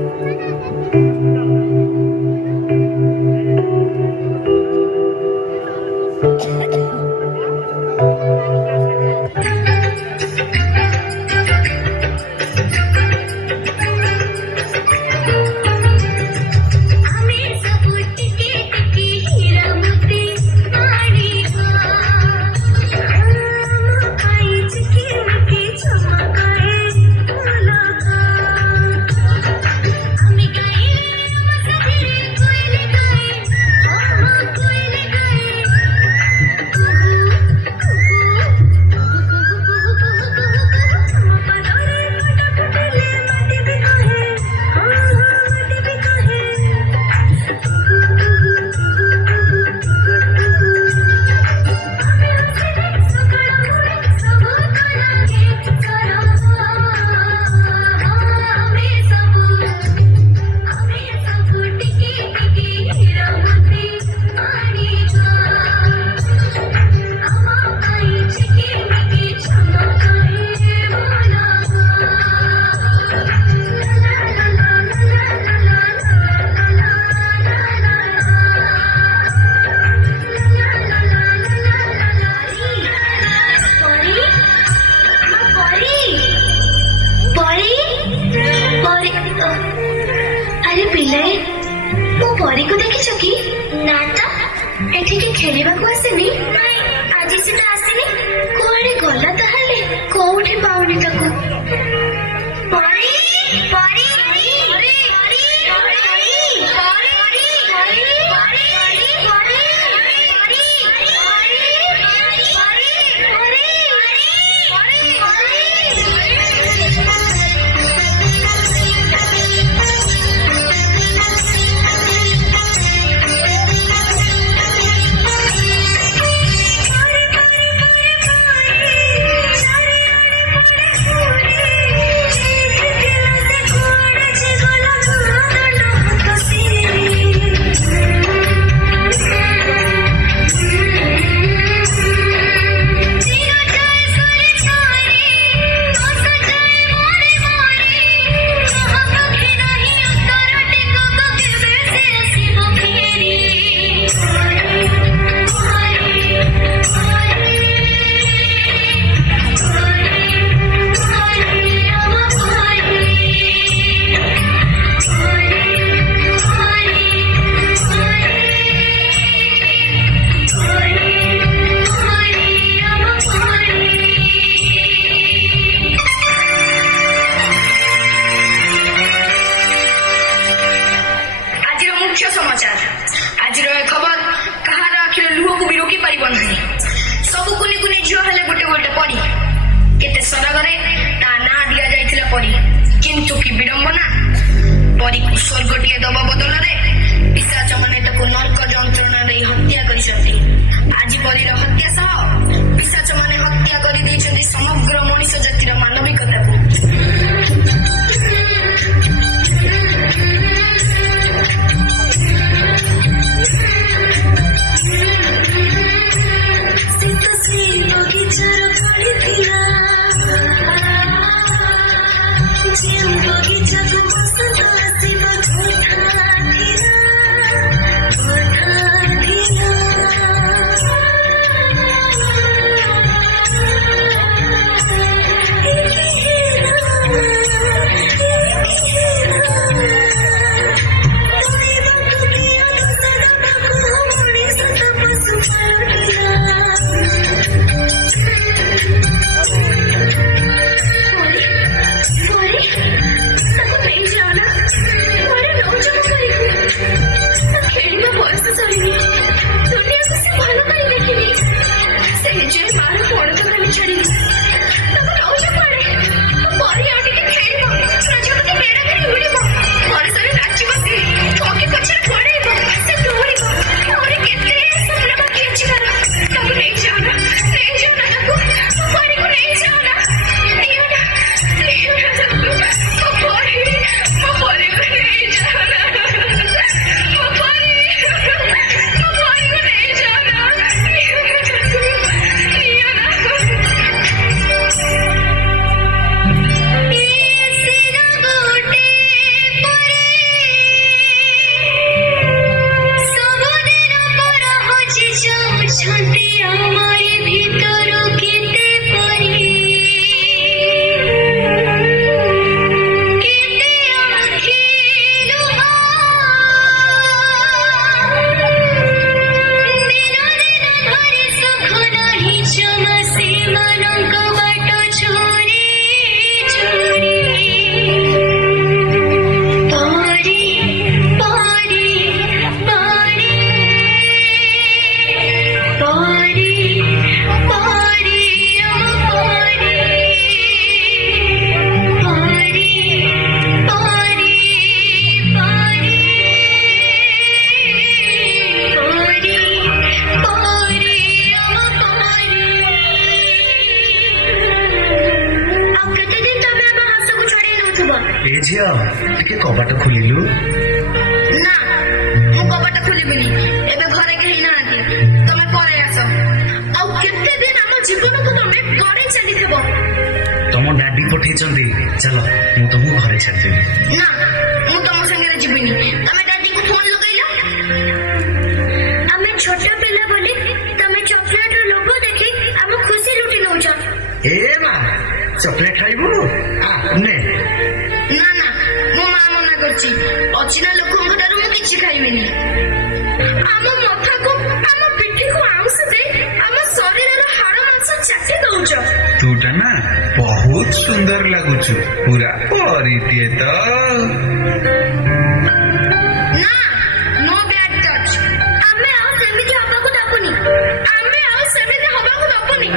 Bye. ଟିକେ କବାଟ ଖୋଲିଲୁ। ନା ମୁଁ କବାଟ ଖୋଲିବିନି, ଏବେ ଘରେ କେହି ନାହାନ୍ତି, ତମେ ପଳେଇ ଆସ। ଆଉ କେତେ ଦିନ ଆମ ଜୀବନକୁ ତମେ ଗଡେଇ ଚାଲିଥିବ? ତମ ଡାଡି ପଠେଇଛନ୍ତି, ଚାଲ ମୁଁ ତମକୁ ଘରେ ଛାଡ଼ିଦେବି। ନା ମୁଁ ତମ ସାଙ୍ଗରେ ଯିବିନି, ତମେ ଡାଡିଙ୍କୁ ଫୋନ ଲଗେଇଲ। ଆମେ ଛୋଟ ପିଲା ବୋଲି ତମେ ଚକୋଲେଟ ର ଲୋଭ ଦେଖି ଆମ ଖୁସି ଲୁଟି ନଉଛ। ଏ ମା ଚକୋଲେଟ ଖାଇବୁ? ନେ। ନା ନା ମୋ ମା ମନା କରୁଛି, ଅଚିହ୍ନା ଲୋକଙ୍କ ଠାରୁ ମୁଁ କିଛି ଖାଇବିନି। ଆମ ମଥାକୁ ଆମ ପିଠିକୁ ଆଉଁସ ଦେଇ ଆମ ଶରୀରର ହାଡ଼ ମାଂସ ଚାଟି ଦଉଛ। ତୁଟା ନା ବହୁତ ସୁନ୍ଦର ଲାଗୁଛୁ, ପୁରା ପରିଟିଏ ତ। ନା ନୋ ବ୍ୟାଡ୍ ଟଚ୍, ଆମେ ଆଉ ସେମିତି ହବାକୁ ଦବୁନି, ଆମେ ଆଉ ସେମିତି ହବାକୁ ଦବୁନି।